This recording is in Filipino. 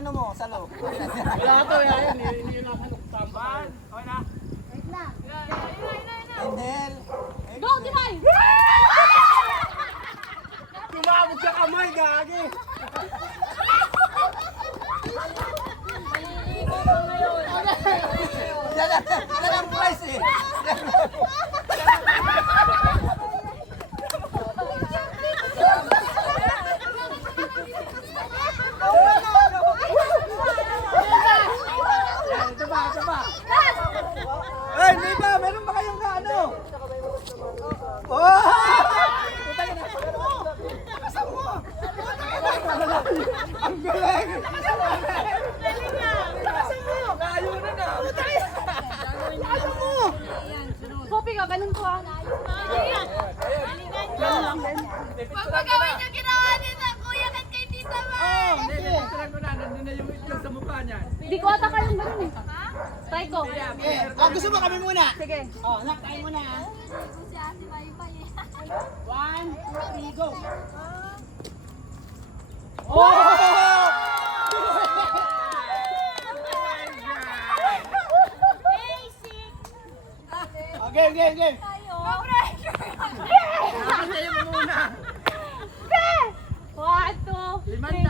ano mo, salo. Wala to, yan. Hindi lang ano. Tamban. Okay na. Wait lang. Inhale. Go, Timay! Tumabog sa kamay, gagi. Yan ang price eh. Ito ba? Ay, hindi ba? Meron ba kayong ano? Oh! Ang galing! Layo na na! Kopi ka, ganun ko ah. Pag magawin yung ginawa nila, kuya, at kay Tita Ma. Hindi, picturean ko na. Nandun na yung itlog sa mukha niyan. Di ko ata kayong ganun eh. Try ko. Gusto mo kami muna? Sige. Oh, anak, tayo muna. Si Ate Maypay eh. 1, 2, 3, go! Oh! Basic. Okay. Tayo. Sa'yo mo muna. 1, 2, 3.